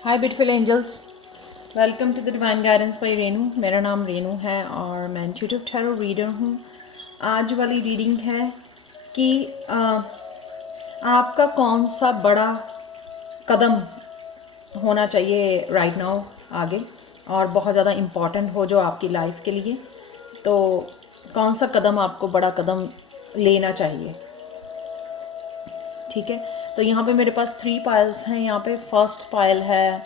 Hi beautiful angels, welcome to the divine guidance by Renu. मेरा नाम रेनू है और मैं इंट्यूटिव टैरो रीडर हूँ। आज वाली रीडिंग है कि आपका कौन सा बड़ा कदम होना चाहिए राइट नाउ आगे, और बहुत ज़्यादा इम्पॉर्टेंट हो जो आपकी लाइफ के लिए। तो कौन सा कदम आपको बड़ा कदम लेना चाहिए, ठीक है। तो यहाँ पे मेरे पास 3 पाइल्स हैं। यहाँ पे फर्स्ट पाइल है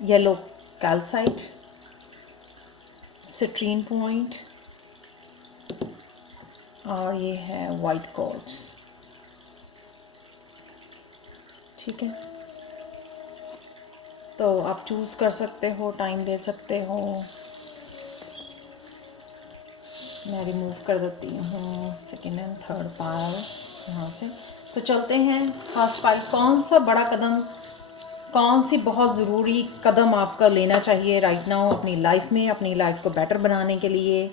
येलो कैल्साइट, सिट्रीन पॉइंट, और ये है वाइट क्वार्ट्ज, ठीक है। तो आप चूज़ कर सकते हो, टाइम ले सकते हो। मैं रिमूव कर देती हूँ सेकेंड एंड थर्ड पाइल यहाँ से। तो चलते हैं फर्स्ट पाइल। कौन सा बड़ा कदम, कौन सी बहुत ज़रूरी कदम आपका लेना चाहिए राइट नाउ अपनी लाइफ में, अपनी लाइफ को बेटर बनाने के लिए,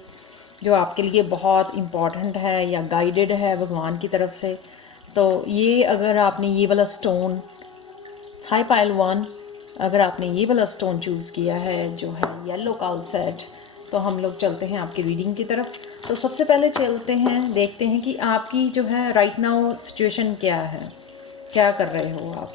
जो आपके लिए बहुत इम्पॉर्टेंट है या गाइडेड है भगवान की तरफ से। तो ये अगर आपने ये वाला स्टोन, हाई पाइल 1, अगर आपने ये वाला स्टोन चूज़ किया है जो है येलो कैल्साइट, तो हम लोग चलते हैं आपकी रीडिंग की तरफ। तो सबसे पहले चलते हैं, देखते हैं कि आपकी जो है राइट नाउ सिचुएशन क्या है, क्या कर रहे हो आप।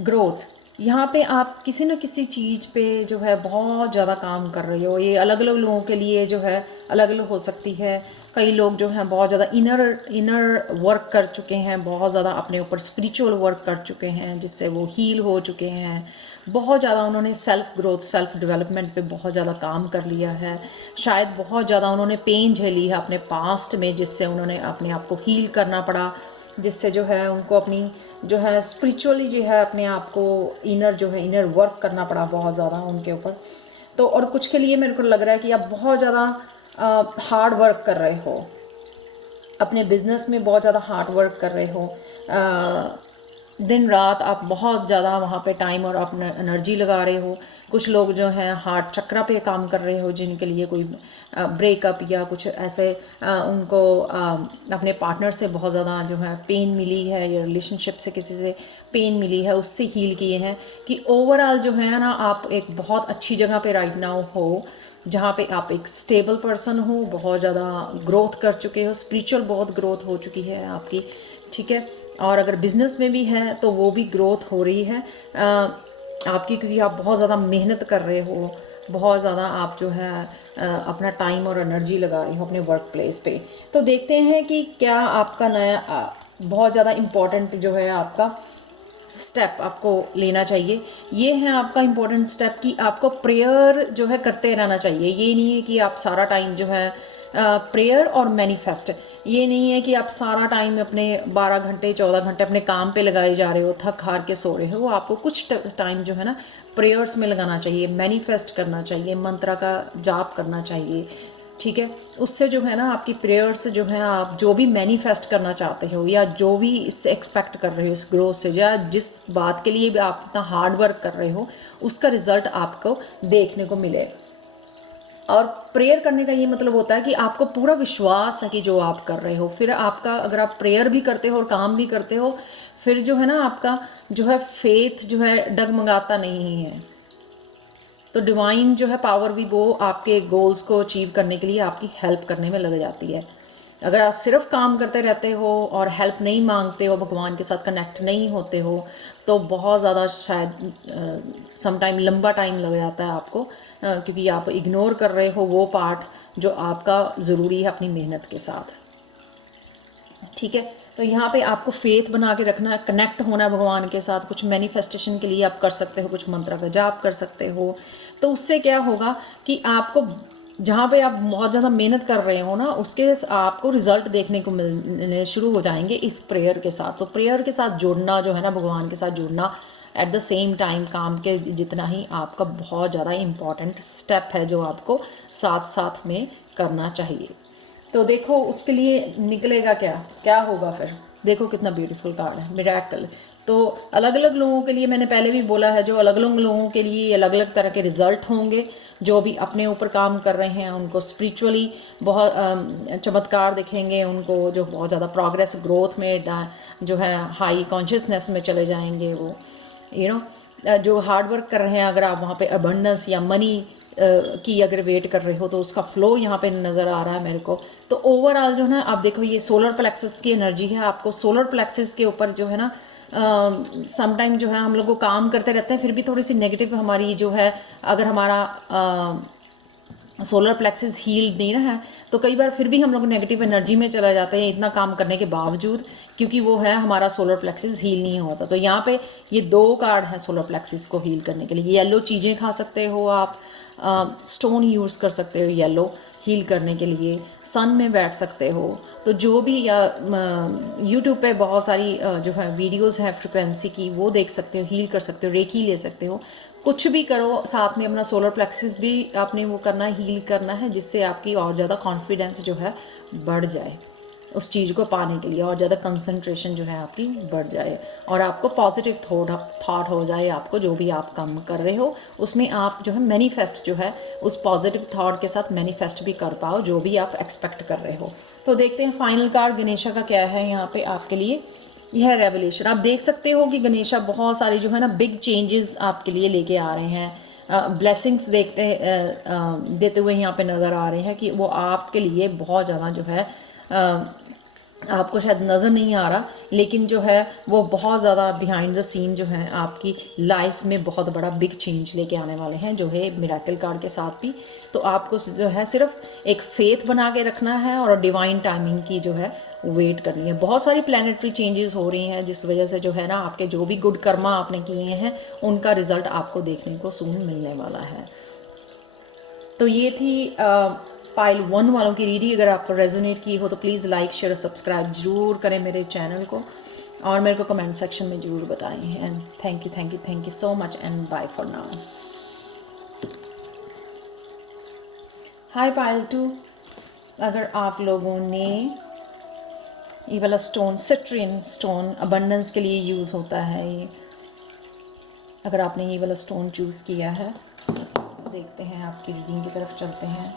ग्रोथ, यहाँ पे आप किसी न किसी चीज़ पे जो है बहुत ज़्यादा काम कर रहे हो। ये अलग अलग लोगों के लिए जो है अलग अलग हो सकती है। कई लोग जो हैं बहुत ज़्यादा इनर वर्क कर चुके हैं, बहुत ज़्यादा अपने ऊपर स्पिरिचुअल वर्क कर चुके हैं, जिससे वो हील हो चुके हैं। बहुत ज़्यादा उन्होंने सेल्फ़ ग्रोथ, सेल्फ़ डेवलपमेंट पे बहुत ज़्यादा काम कर लिया है। शायद बहुत ज़्यादा उन्होंने पेन झेली है अपने पास्ट में, जिससे उन्होंने अपने आप को हील करना पड़ा, जिससे जो है उनको अपनी जो है स्पिरिचुअली जो है अपने आप को इनर जो है इनर वर्क करना पड़ा बहुत ज़्यादा उनके ऊपर। तो और कुछ के लिए मेरे को लग रहा है कि आप बहुत ज़्यादा हार्ड वर्क कर रहे हो, अपने बिजनेस में बहुत ज़्यादा हार्ड वर्क कर रहे हो। दिन रात आप बहुत ज़्यादा वहाँ पे टाइम और अपना एनर्जी लगा रहे हो। कुछ लोग जो हैं हार्ट चक्रा पे काम कर रहे हो, जिनके लिए कोई ब्रेकअप या कुछ ऐसे उनको अपने पार्टनर से बहुत ज़्यादा जो है पेन मिली है, या रिलेशनशिप से किसी से पेन मिली है, उससे हील किए हैं। कि ओवरऑल जो है ना, आप एक बहुत अच्छी जगह पे राइट नाउ हो, जहाँ पे आप एक स्टेबल पर्सन हो, बहुत ज़्यादा ग्रोथ कर चुके हो, स्पिरिचुअल बहुत ग्रोथ हो चुकी है आपकी, ठीक है। और अगर बिज़नेस में भी है तो वो भी ग्रोथ हो रही है आपकी, क्योंकि आप बहुत ज़्यादा मेहनत कर रहे हो, बहुत ज़्यादा आप जो है अपना टाइम और एनर्जी लगा रहे हो अपने वर्क प्लेस पे। तो देखते हैं कि क्या आपका नया बहुत ज़्यादा इम्पॉर्टेंट जो है आपका स्टेप आपको लेना चाहिए। ये है आपका इम्पोर्टेंट स्टेप कि आपको प्रेयर जो है करते रहना चाहिए। ये नहीं है कि आप सारा टाइम जो है प्रेयर और मैनिफेस्ट, ये नहीं है कि आप सारा टाइम अपने 12 घंटे 14 घंटे अपने काम पे लगाए जा रहे हो, थक हार के सो रहे हो। आपको कुछ टाइम जो है ना प्रेयर्स में लगाना चाहिए, मैनिफेस्ट करना चाहिए, मंत्रा का जाप करना चाहिए, ठीक है। उससे जो है ना आपकी प्रेयर्स जो है, आप जो भी मैनिफेस्ट करना चाहते हो या जो भी इससे एक्सपेक्ट कर रहे हो इस ग्रोथ से, या जिस बात के लिए भी आप इतना हार्ड वर्क कर रहे हो, उसका रिजल्ट आपको देखने को मिले। और प्रेयर करने का ये मतलब होता है कि आपको पूरा विश्वास है कि जो आप कर रहे हो, फिर आपका अगर आप प्रेयर भी करते हो और काम भी करते हो, फिर जो है ना आपका जो है फेथ जो है डगमगाता नहीं है। तो डिवाइन जो है पावर भी वो आपके गोल्स को अचीव करने के लिए आपकी हेल्प करने में लग जाती है। अगर आप सिर्फ काम करते रहते हो और हेल्प नहीं मांगते हो, भगवान के साथ कनेक्ट नहीं होते हो, तो बहुत ज़्यादा शायद सम टाइम लंबा टाइम लग जाता है आपको, क्योंकि आप इग्नोर कर रहे हो वो पार्ट जो आपका ज़रूरी है अपनी मेहनत के साथ, ठीक है। तो यहाँ पे आपको फेथ बना के रखना है, कनेक्ट होना है भगवान के साथ। कुछ मैनिफेस्टेशन के लिए आप कर सकते हो, कुछ मंत्र का जाप कर सकते हो। तो उससे क्या होगा कि आपको जहाँ पे आप बहुत ज़्यादा मेहनत कर रहे हो ना, उसके आपको रिजल्ट देखने को मिलने शुरू हो जाएंगे इस प्रेयर के साथ। तो प्रेयर के साथ जुड़ना जो है ना, भगवान के साथ जुड़ना एट द सेम टाइम काम के जितना ही आपका बहुत ज़्यादा इम्पॉर्टेंट स्टेप है, जो आपको साथ साथ में करना चाहिए। तो देखो उसके लिए निकलेगा क्या क्या होगा फिर। देखो कितना ब्यूटीफुल कार्ड है, मिरेकल। तो अलग अलग लोगों के लिए, मैंने पहले भी बोला है, जो अलग अलग लोगों के लिए अलग अलग तरह के रिज़ल्ट होंगे। जो भी अपने ऊपर काम कर रहे हैं उनको स्पिरिचुअली बहुत चमत्कार दिखेंगे, उनको जो बहुत ज़्यादा प्रोग्रेस ग्रोथ में जो है हाई कॉन्शियसनेस में चले जाएंगे वो, जो हार्ड वर्क कर रहे हैं, अगर आप वहाँ पे अबंडेंस या मनी की अगर वेट कर रहे हो तो उसका फ्लो यहाँ पे नज़र आ रहा है मेरे को। तो ओवरऑल जो है ना, आप देखो ये सोलर प्लेक्सस की एनर्जी है। आपको सोलर प्लेक्सस के ऊपर जो है ना समटाइम जो है हम लोग को काम करते रहते हैं, फिर भी थोड़ी सी नेगेटिव हमारी जो है, अगर हमारा सोलर प्लेक्सिस हील नहीं रहा है तो कई बार फिर भी हम लोग नेगेटिव एनर्जी में चला जाते हैं इतना काम करने के बावजूद, क्योंकि वो है हमारा सोलर प्लेक्सिस हील नहीं होता। तो यहाँ पे ये 2 कार्ड हैं सोलर प्लेक्सिस को हील करने के लिए। येलो चीज़ें खा सकते हो आप, स्टोन यूज़ कर सकते हो येलो हील करने के लिए, सन में बैठ सकते हो। तो जो भी, या यूट्यूब पे बहुत सारी जो है वीडियोस हैं फ्रिक्वेंसी की, वो देख सकते हो, हील कर सकते हो, रेकी ले सकते हो, कुछ भी करो। साथ में अपना सोलर प्लेक्सिस भी आपने वो करना है, हील करना है, जिससे आपकी और ज़्यादा कॉन्फिडेंस जो है बढ़ जाए उस चीज़ को पाने के लिए, और ज़्यादा कंसंट्रेशन जो है आपकी बढ़ जाए, और आपको पॉजिटिव थॉट हो जाए। आपको जो भी आप काम कर रहे हो उसमें आप जो है मैनिफेस्ट जो है उस पॉजिटिव थॉट के साथ मैनिफेस्ट भी कर पाओ जो भी आप एक्सपेक्ट कर रहे हो। तो देखते हैं फाइनल कार्ड गणेशा का क्या है यहाँ पे आपके लिए। यह है रेवलेशन। आप देख सकते हो कि गणेशा बहुत सारी जो है ना बिग चेंजेस आपके लिए लेके आ रहे हैं। ब्लेसिंग्स देते हुए यहाँ पे नज़र आ रहे हैं कि वो आपके लिए बहुत ज़्यादा जो है आपको शायद नज़र नहीं आ रहा, लेकिन जो है वो बहुत ज़्यादा बिहाइंड द सीन जो है आपकी लाइफ में बहुत बड़ा बिग चेंज लेके आने वाले हैं, जो है मिरेकल कार्ड के साथ भी। तो आपको जो है सिर्फ एक फेथ बना के रखना है और डिवाइन टाइमिंग की जो है वेट करनी है। बहुत सारी प्लानिटरी चेंजेस हो रही हैं जिस वजह से जो है ना आपके जो भी गुड कर्मा आपने किए हैं उनका रिज़ल्ट आपको देखने को सून मिलने वाला है। तो ये थी पाइल 1 वालों की रीडिंग। अगर आपको रेजोनेट की हो तो प्लीज़ लाइक शेयर सब्सक्राइब ज़रूर करें मेरे चैनल को, और मेरे को कमेंट सेक्शन में ज़रूर बताएं। And thank you so much and bye for now. Hi pile 2, अगर आप लोगों ने ये वाला स्टोन, सिट्रिन स्टोन अबंडेंस के लिए यूज़ होता है ये, अगर आपने ये वाला स्टोन चूज़ किया है तो देखते हैं आपकी रीडिंग की तरफ चलते हैं।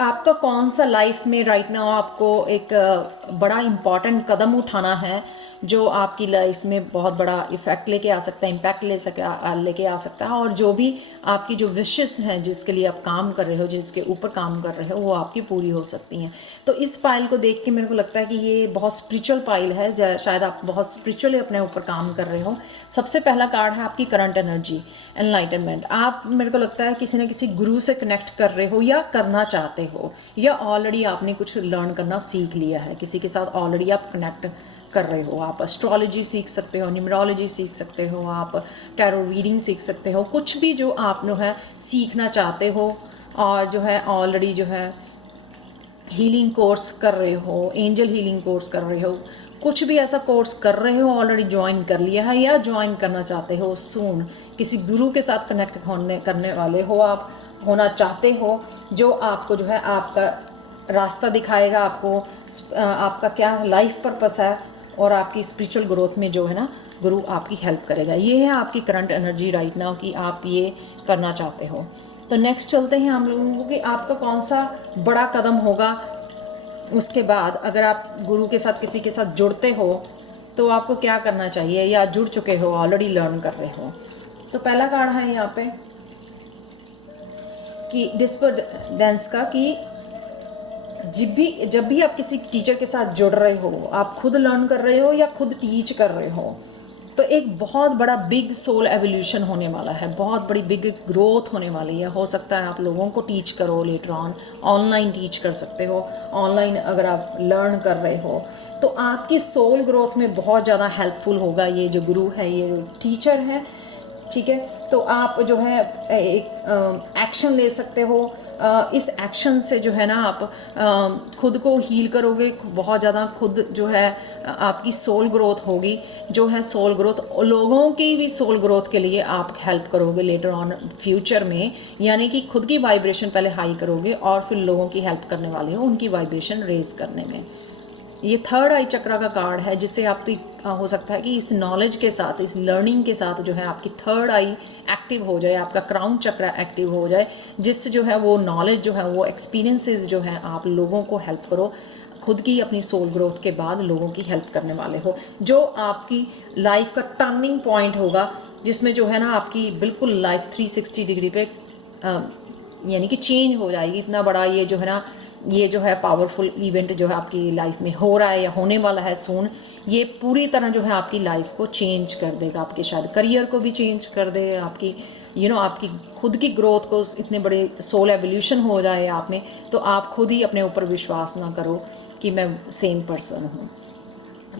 आपका कौन सा लाइफ में राइट नाउ आपको एक बड़ा इम्पॉर्टेंट कदम उठाना है जो आपकी लाइफ में बहुत बड़ा इफ़ेक्ट लेके आ सकता है, इम्पैक्ट लेके आ सकता है, और जो भी आपकी जो विशेस हैं जिसके लिए आप काम कर रहे हो, जिसके ऊपर काम कर रहे हो, वो आपकी पूरी हो सकती हैं। तो इस पाइल को देख के मेरे को लगता है कि ये बहुत स्पिरिचुअल पाइल है, शायद आप बहुत स्पिरिचुअली अपने ऊपर काम कर रहे हो। सबसे पहला कार्ड है आपकी करंट एनर्जी, एनलाइटनमेंट। आप, मेरे को लगता है, किसी न किसी गुरु से कनेक्ट कर रहे हो या करना चाहते हो, या ऑलरेडी आपने कुछ लर्न करना सीख लिया है, किसी के साथ ऑलरेडी आप कनेक्ट कर रहे हो। आप एस्ट्रोलॉजी सीख सकते हो, न्यूमरोलॉजी सीख सकते हो, आप टैरो रीडिंग सीख सकते हो, कुछ भी जो आप जो है सीखना चाहते हो, और जो है ऑलरेडी जो है हीलिंग कोर्स कर रहे हो, एंजल हीलिंग कोर्स कर रहे हो, कुछ भी ऐसा कोर्स कर रहे हो, ऑलरेडी ज्वाइन कर लिया है या ज्वाइन करना चाहते हो सून, किसी गुरु के साथ कनेक्ट करने वाले हो, आप होना चाहते हो, जो आपको जो है आपका रास्ता दिखाएगा, आपको आपका क्या लाइफ पर्पस है, और आपकी स्पिरिचुअल ग्रोथ में जो है ना गुरु आपकी हेल्प करेगा। ये है आपकी करंट एनर्जी राइट नाउ कि आप ये करना चाहते हो। तो नेक्स्ट चलते हैं हम लोगों को कि आपका कौन सा बड़ा कदम होगा उसके बाद। अगर आप गुरु के साथ, किसी के साथ जुड़ते हो तो आपको क्या करना चाहिए, या जुड़ चुके हो, ऑलरेडी लर्न कर रहे हो। तो पहला कार्ड है यहाँ पे कि डिस्पर्डेंस का, कि जब भी आप किसी टीचर के साथ जुड़ रहे हो, आप खुद लर्न कर रहे हो या खुद टीच कर रहे हो, तो एक बहुत बड़ा बिग सोल एवोल्यूशन होने वाला है, बहुत बड़ी बिग ग्रोथ होने वाली है। हो सकता है आप लोगों को टीच करो लेटर ऑन, ऑनलाइन टीच कर सकते हो। ऑनलाइन अगर आप लर्न कर रहे हो तो आपकी सोल ग्रोथ में बहुत ज़्यादा हेल्पफुल होगा ये जो गुरु है, ये जो टीचर है, ठीक है। तो आप जो है एक एक्शन ले सकते हो इस एक्शन से जो है ना आप खुद को हील करोगे, बहुत ज़्यादा खुद जो है आपकी सोल ग्रोथ होगी, जो है सोल ग्रोथ, लोगों की भी सोल ग्रोथ के लिए आप हेल्प करोगे लेटर ऑन फ्यूचर में। यानी कि खुद की वाइब्रेशन पहले हाई करोगे और फिर लोगों की हेल्प करने वाले हो उनकी वाइब्रेशन रेज करने में। ये थर्ड आई चक्रा का कार्ड है, जिससे आप हो सकता है कि इस नॉलेज के साथ, इस लर्निंग के साथ जो है आपकी थर्ड आई एक्टिव हो जाए, आपका क्राउन चक्रा एक्टिव हो जाए, जिससे जो है वो नॉलेज जो है वो एक्सपीरियंसेस जो है आप लोगों को हेल्प करो, खुद की अपनी सोल ग्रोथ के बाद लोगों की हेल्प करने वाले हो, जो आपकी लाइफ का टर्निंग पॉइंट होगा, जिसमें जो है ना आपकी बिल्कुल लाइफ 360 डिग्री पे यानी कि चेंज हो जाएगी। इतना बड़ा ये जो है ना, ये जो है पावरफुल इवेंट जो है आपकी लाइफ में हो रहा है या होने वाला है सून, ये पूरी तरह जो है आपकी लाइफ को चेंज कर देगा, आपके शायद करियर को भी चेंज कर दे, आपकी आपकी खुद की ग्रोथ को, इतने बड़े सोल एवोल्यूशन हो जाए आप में, तो आप खुद ही अपने ऊपर विश्वास ना करो कि मैं सेम पर्सन हूँ।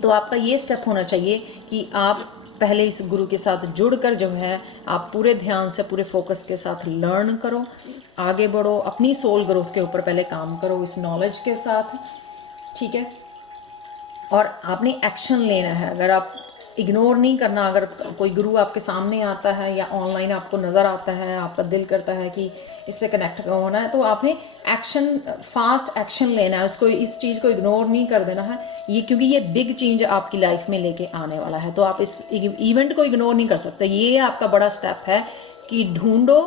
तो आपका ये स्टेप होना चाहिए कि आप पहले इस गुरु के साथ जुड़कर जो है आप पूरे ध्यान से, पूरे फोकस के साथ लर्न करो, आगे बढ़ो, अपनी सोल ग्रोथ के ऊपर पहले काम करो इस नॉलेज के साथ, ठीक है। और आपने एक्शन लेना है, अगर आप इग्नोर नहीं करना, अगर कोई गुरु आपके सामने आता है या ऑनलाइन आपको नज़र आता है, आपका दिल करता है कि इससे कनेक्ट होना है, तो आपने एक्शन, फास्ट एक्शन लेना है, उसको, इस चीज़ को इग्नोर नहीं कर देना है ये, क्योंकि ये बिग चेंज आपकी लाइफ में लेके आने वाला है। तो आप इस इवेंट को इग्नोर नहीं कर सकते, ये आपका बड़ा स्टेप है कि ढूंढो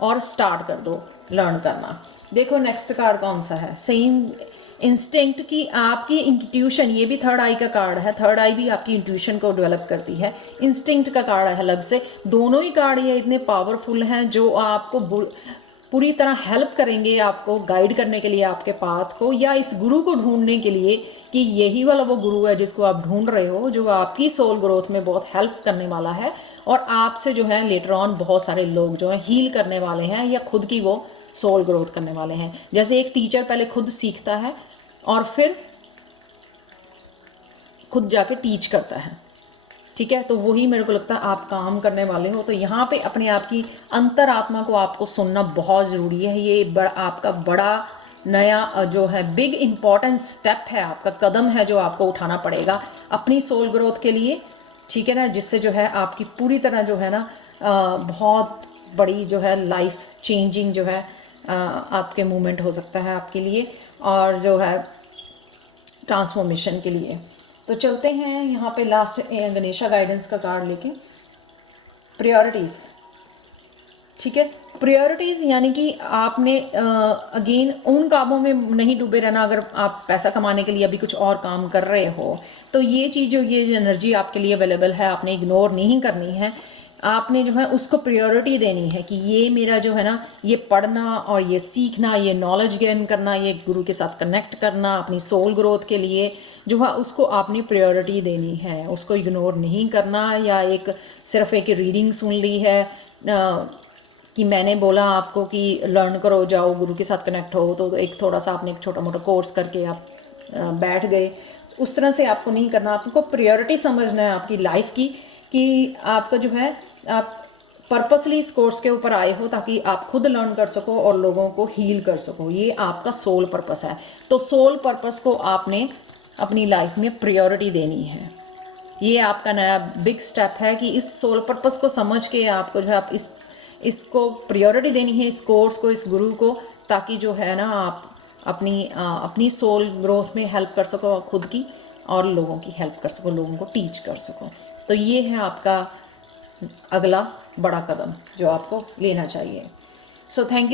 और स्टार्ट कर दो लर्न करना। देखो नेक्स्ट कार्ड कौन सा है, सेम इंस्टिंक्ट की आपकी इंट्यूशन, ये भी थर्ड आई का कार्ड है, थर्ड आई भी आपकी इंट्यूशन को डेवलप करती है, इंस्टिंक्ट का कार्ड है अलग से। दोनों ही कार्ड ये इतने पावरफुल हैं जो आपको पूरी तरह हेल्प करेंगे, आपको गाइड करने के लिए आपके पाथ को, या इस गुरु को ढूंढने के लिए कि यही वाला वो गुरु है जिसको आप ढूंढ रहे हो, जो आपकी सोल ग्रोथ में बहुत हेल्प करने वाला है, और आपसे जो है लेटर ऑन बहुत सारे लोग जो हैं हील करने वाले हैं या खुद की वो सोल ग्रोथ करने वाले हैं। जैसे एक टीचर पहले खुद सीखता है और फिर खुद जाके टीच करता है, ठीक है। तो वही मेरे को लगता है आप काम करने वाले हो। तो यहाँ पे अपने आप की अंतरात्मा को आपको सुनना बहुत ज़रूरी है। ये आपका बड़ा नया जो है बिग इम्पॉर्टेंट स्टेप है, आपका कदम है जो आपको उठाना पड़ेगा अपनी सोल ग्रोथ के लिए, ठीक है ना, जिससे जो है आपकी पूरी तरह जो है ना बहुत बड़ी जो है लाइफ चेंजिंग जो है आपके मूवमेंट हो सकता है आपके लिए, और जो है ट्रांसफॉर्मेशन के लिए। तो चलते हैं यहाँ पे लास्ट गणेशा गाइडेंस का कार्ड लेके, प्रायोरिटीज़, ठीक है। प्रायोरिटीज़ यानी कि आपने अगेन उन कामों में नहीं डूबे रहना। अगर आप पैसा कमाने के लिए अभी कुछ और काम कर रहे हो, तो ये चीज़ जो ये एनर्जी आपके लिए अवेलेबल है, आपने इग्नोर नहीं करनी है, आपने जो है उसको प्रायोरिटी देनी है कि ये मेरा जो है ना, ये पढ़ना और ये सीखना, ये नॉलेज गेन करना, ये गुरु के साथ कनेक्ट करना अपनी सोल ग्रोथ के लिए जो है, उसको आपने प्रायोरिटी देनी है, उसको इग्नोर नहीं करना। या एक सिर्फ एक रीडिंग सुन ली है कि मैंने बोला आपको कि लर्न करो, जाओ गुरु के साथ कनेक्ट हो, तो एक थोड़ा सा आपने एक छोटा मोटा कोर्स करके आप बैठ गए, उस तरह से आपको नहीं करना। आपको प्रायोरिटी समझना है आपकी लाइफ की, कि आपका जो है आप पर्पसली इस कोर्स के ऊपर आए हो ताकि आप खुद लर्न कर सको और लोगों को हील कर सको, ये आपका सोल पर्पस है। तो सोल पर्पस को आपने अपनी लाइफ में प्रायोरिटी देनी है। ये आपका नया बिग स्टेप है कि इस सोल पर्पस को समझ के आपको जो है आप इसको प्रायोरिटी देनी है, इस कोर्स को, इस गुरु को, ताकि जो है ना आप अपनी सोल ग्रोथ में हेल्प कर सको खुद की, और लोगों की हेल्प कर सको, लोगों को टीच कर सको। तो ये है आपका अगला बड़ा कदम जो आपको लेना चाहिए। सो thank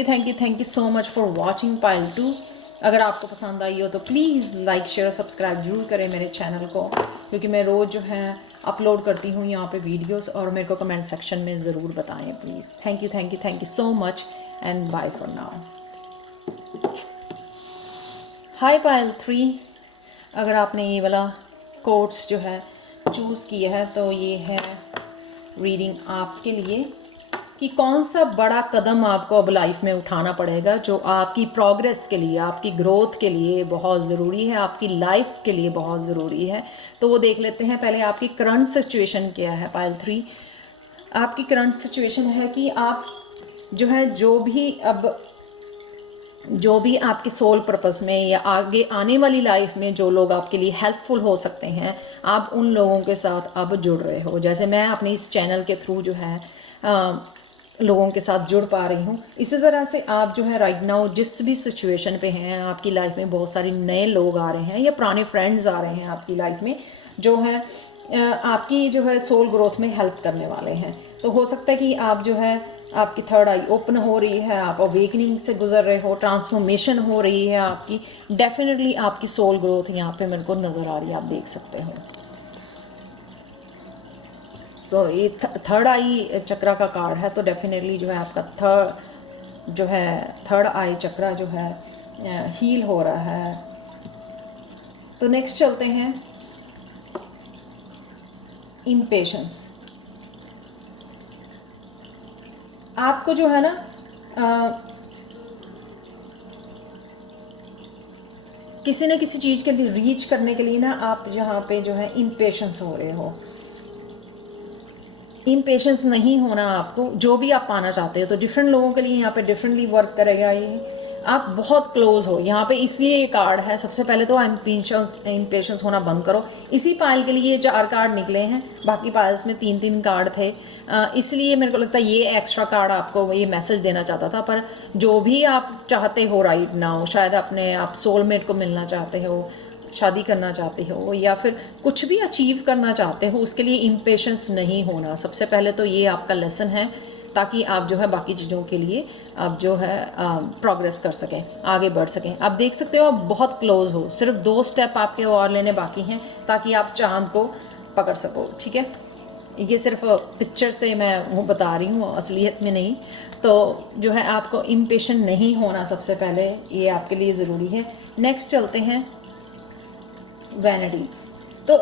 you so much for watching pile 2। अगर आपको पसंद आई हो तो प्लीज़ लाइक शेयर सब्सक्राइब जरूर करें मेरे चैनल को, क्योंकि मैं रोज़ जो है अपलोड करती हूँ यहाँ पे वीडियोस, और मेरे को कमेंट सेक्शन में ज़रूर बताएं please. Thank you so much and bye for now. Hi pile 3, अगर आपने ये वाला कोट्स जो है चूज़ किया है तो ये है रीडिंग आपके लिए कि कौन सा बड़ा कदम आपको अब लाइफ में उठाना पड़ेगा जो आपकी प्रोग्रेस के लिए, आपकी ग्रोथ के लिए बहुत ज़रूरी है, आपकी लाइफ के लिए बहुत ज़रूरी है। तो वो देख लेते हैं। पहले आपकी करंट सिचुएशन क्या है पाइल 3। आपकी करंट सिचुएशन है कि आप जो है जो भी अब जो भी आपके सोल पर्पस में या आगे आने वाली लाइफ में जो लोग आपके लिए हेल्पफुल हो सकते हैं, आप उन लोगों के साथ अब जुड़ रहे हो। जैसे मैं अपने इस चैनल के थ्रू जो है लोगों के साथ जुड़ पा रही हूँ, इसी तरह से आप जो है राइट नाउ जिस भी सिचुएशन पे हैं, आपकी लाइफ में बहुत सारे नए लोग आ रहे हैं या पुराने फ्रेंड्स आ रहे हैं आपकी लाइफ में, जो है आपकी जो है सोल ग्रोथ में हेल्प करने वाले हैं। तो हो सकता है कि आप जो है आपकी थर्ड आई ओपन हो रही है, आप अवेकनिंग से गुजर रहे हो, ट्रांसफॉर्मेशन हो रही है आपकी। डेफिनेटली आपकी सोल ग्रोथ यहाँ पे मेरे को नज़र आ रही है, आप देख सकते हो। सो ये थर्ड आई चक्रा का कार्ड है, तो डेफिनेटली जो है आपका थर्ड आई चक्रा जो है हील हो रहा है। तो नेक्स्ट चलते हैं इम्पेशंस। आपको जो है ना किसी न किसी चीज़ के लिए रीच करने के लिए ना आप यहाँ पे जो है इम्पेशंस हो रहे हो। इम्पेशंस नहीं होना आपको, जो भी आप पाना चाहते हो। तो डिफरेंट लोगों के लिए यहाँ पे डिफरेंटली वर्क करेगा ये। आप बहुत क्लोज हो यहाँ पे, इसलिए ये कार्ड है। सबसे पहले तो इम्पेशंस होना बंद करो। इसी पाइल के लिए 4 कार्ड निकले हैं, बाकी पाइल्स में 3-3 कार्ड थे। इसलिए मेरे को लगता है ये एक्स्ट्रा कार्ड आपको ये मैसेज देना चाहता था। पर जो भी आप चाहते हो राइट नाउ, शायद अपने आप सोलमेट को मिलना चाहते हो, शादी करना चाहते हो, या फिर कुछ भी अचीव करना चाहते हो, उसके लिए इम्पेशंस नहीं होना। सबसे पहले तो ये आपका लेसन है, ताकि आप जो है बाकी चीज़ों के लिए आप जो है प्रोग्रेस कर सकें, आगे बढ़ सकें। आप देख सकते हो आप बहुत क्लोज हो, सिर्फ 2 स्टेप आपके और लेने बाकी हैं ताकि आप चांद को पकड़ सको। ठीक है, ये सिर्फ पिक्चर से मैं वो बता रही हूँ, असलियत में नहीं। तो जो है आपको इम्पेशेंट नहीं होना, सबसे पहले ये आपके लिए ज़रूरी है। नेक्स्ट चलते हैं वैनिटी। तो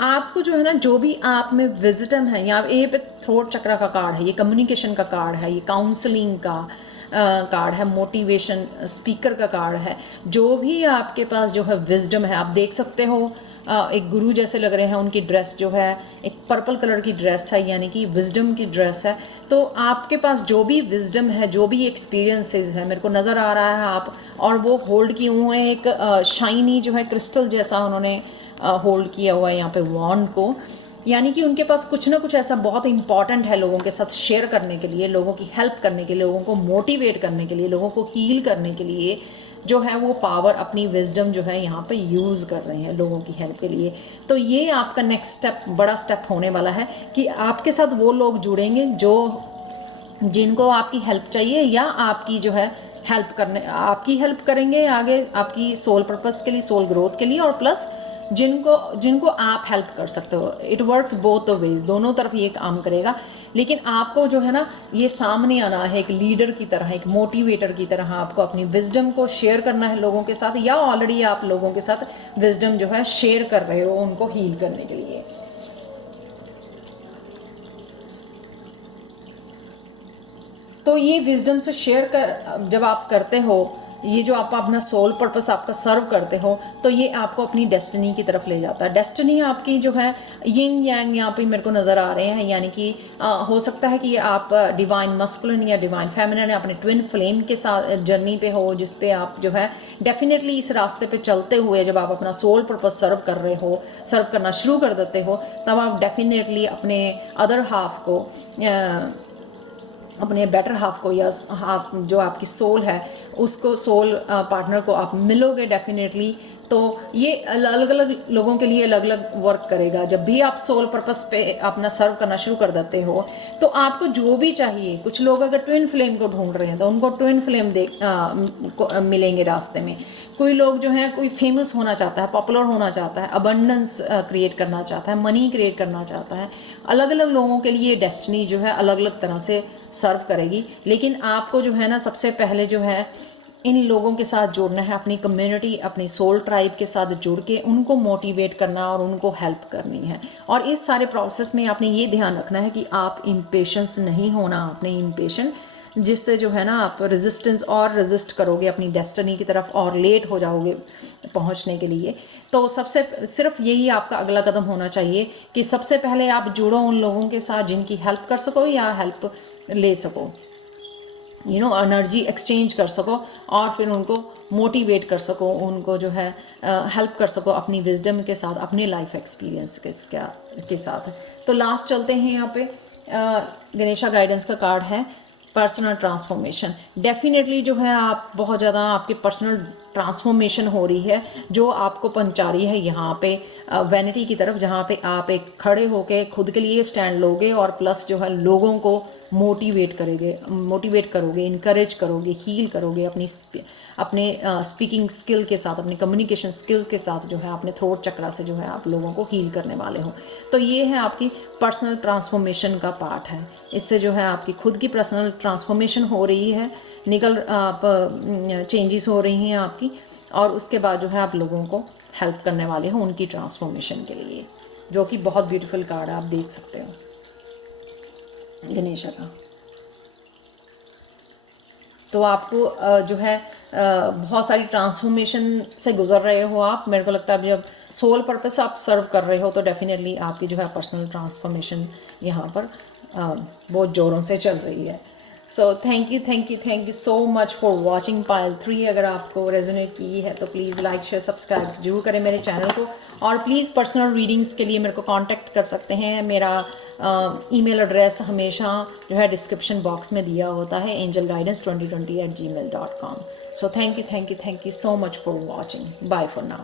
आपको जो है ना, जो भी आप में विजडम है, यहाँ ये पे थ्रोट चक्रा का कार्ड है, ये कम्युनिकेशन का कार्ड है, ये काउंसलिंग का कार्ड है, मोटिवेशन स्पीकर का कार्ड है। जो भी आपके पास जो है विजडम है, आप देख सकते हो एक गुरु जैसे लग रहे हैं। उनकी ड्रेस जो है एक पर्पल कलर की ड्रेस है, यानी कि विजडम की ड्रेस है। तो आपके पास जो भी विजडम है, जो भी एक्सपीरियंसेस है, मेरे को नज़र आ रहा है आप, और वो होल्ड किए हुए हैं एक शाइनी जो है क्रिस्टल जैसा उन्होंने होल्ड किया हुआ है यहाँ पे वॉन्ड को। यानी कि उनके पास कुछ ना कुछ ऐसा बहुत इंपॉर्टेंट है लोगों के साथ शेयर करने के लिए, लोगों की हेल्प करने के लिए, लोगों को मोटिवेट करने के लिए, लोगों को हील करने के लिए, जो है वो पावर, अपनी विजडम जो है यहाँ पे यूज़ कर रहे हैं लोगों की हेल्प के लिए। तो ये आपका नेक्स्ट स्टेप, बड़ा स्टेप होने वाला है कि आपके साथ वो लोग जुड़ेंगे जो जिनको आपकी हेल्प चाहिए, या आपकी जो है आपकी हेल्प करेंगे आगे आपकी सोल पर्पस के लिए, सोल ग्रोथ के लिए, और प्लस जिनको आप हेल्प कर सकते हो। इट वर्क्स बोथ वेज, दोनों तरफ ये काम करेगा। लेकिन आपको जो है ना ये सामने आना है एक लीडर की तरह, एक मोटिवेटर की तरह। आपको अपनी विजडम को शेयर करना है लोगों के साथ, या ऑलरेडी आप लोगों के साथ विजडम जो है शेयर कर रहे हो उनको हील करने के लिए। तो ये विजडम से शेयर कर जब आप करते हो, ये जो आप अपना सोल पर्पस आपका सर्व करते हो, तो ये आपको अपनी डेस्टिनी की तरफ ले जाता है। डेस्टिनी आपकी जो है यिंग यांग यहाँ पे मेरे को नज़र आ रहे हैं, यानी कि हो सकता है कि आप डिवाइन मस्कुलिन या डिवाइन फेमिनिन अपने ट्विन फ्लेम के साथ जर्नी पे हो, जिस पे आप जो है डेफिनेटली इस रास्ते पे चलते हुए जब आप अपना सोल पर्पस सर्व कर रहे हो, सर्व करना शुरू कर देते हो, तब आप डेफिनेटली अपने अदर हाफ को, अपने बेटर हाफ को, या हाफ जो आपकी सोल है उसको, सोल पार्टनर को आप मिलोगे डेफिनेटली। तो ये अलग अलग लोगों के लिए अलग अलग वर्क करेगा। जब भी आप सोल पर्पस पे अपना सर्व करना शुरू कर देते हो, तो आपको जो भी चाहिए, कुछ लोग अगर ट्विन फ्लेम को ढूंढ रहे हैं तो उनको ट्विन फ्लेम मिलेंगे रास्ते में। कोई लोग जो हैं, कोई फेमस होना चाहता है, पॉपुलर होना चाहता है, अबंडेंस क्रिएट करना चाहता है, मनी क्रिएट करना चाहता है। अलग अलग लोगों के लिए डेस्टिनी जो है अलग अलग तरह से सर्व करेगी। लेकिन आपको जो है ना सबसे पहले जो है इन लोगों के साथ जुड़ना है, अपनी कम्युनिटी, अपनी सोल ट्राइब के साथ जुड़ के उनको मोटिवेट करना और उनको हेल्प करनी है। और इस सारे प्रोसेस में आपने ये ध्यान रखना है कि आप इम्पेशेंस नहीं होना, आपने इम्पेशेंट, जिससे जो है ना आप रेजिस्टेंस और रेजिस्ट करोगे अपनी डेस्टिनी की तरफ और लेट हो जाओगे पहुंचने के लिए। तो सबसे सिर्फ यही आपका अगला कदम होना चाहिए कि सबसे पहले आप जुड़ो उन लोगों के साथ जिनकी हेल्प कर सको या हेल्प ले सको। एनर्जी एक्सचेंज कर सको और फिर उनको मोटिवेट कर सको, उनको जो है हेल्प कर सको अपनी विजडम के साथ, अपनी लाइफ एक्सपीरियंस के साथ। तो लास्ट चलते हैं यहाँ पे गणेशा गाइडेंस का कार्ड है पर्सनल ट्रांसफॉर्मेशन। डेफिनेटली जो है आप बहुत ज़्यादा आपकी पर्सनल ट्रांसफॉर्मेशन हो रही है जो आपको पहुंचा रही है यहाँ पे वैनिटी की तरफ, जहाँ पे आप एक खड़े होके खुद के लिए स्टैंड लोगे और प्लस जो है लोगों को मोटिवेट करोगे, इनकरेज करोगे, हील करोगे अपने स्पीकिंग स्किल के साथ, अपनी कम्युनिकेशन स्किल्स के साथ जो है अपने थ्रोट चक्रा से जो है आप लोगों को हील करने वाले हो। तो ये है आपकी पर्सनल ट्रांसफॉर्मेशन का पार्ट है। इससे जो है आपकी खुद की पर्सनल ट्रांसफॉर्मेशन हो रही है, आप चेंजेस हो रही हैं आपकी, और उसके बाद जो है आप लोगों को हेल्प करने वाले हो उनकी ट्रांसफॉर्मेशन के लिए, जो कि बहुत ब्यूटीफुल कार्ड है, आप देख सकते हो गणेशा का। तो आपको जो है बहुत सारी ट्रांसफॉर्मेशन से गुजर रहे हो आप, मेरे को लगता है अभी जब सोल पर्पस आप सर्व कर रहे हो तो डेफिनेटली आपकी जो है पर्सनल ट्रांसफॉर्मेशन यहाँ पर बहुत ज़ोरों से चल रही है। So thank you so much for watching Payal 3। अगर आपको रेजोनेट की है तो प्लीज़ लाइक शेयर सब्सक्राइब जरूर करें मेरे चैनल को, और प्लीज़ पर्सनल रीडिंग्स के लिए मेरे को कांटेक्ट कर सकते हैं। मेरा ईमेल एड्रेस हमेशा जो है डिस्क्रिप्शन बॉक्स में दिया होता है, angelguidance2020@gmail.com। So thank you so much for watching. Bye for now.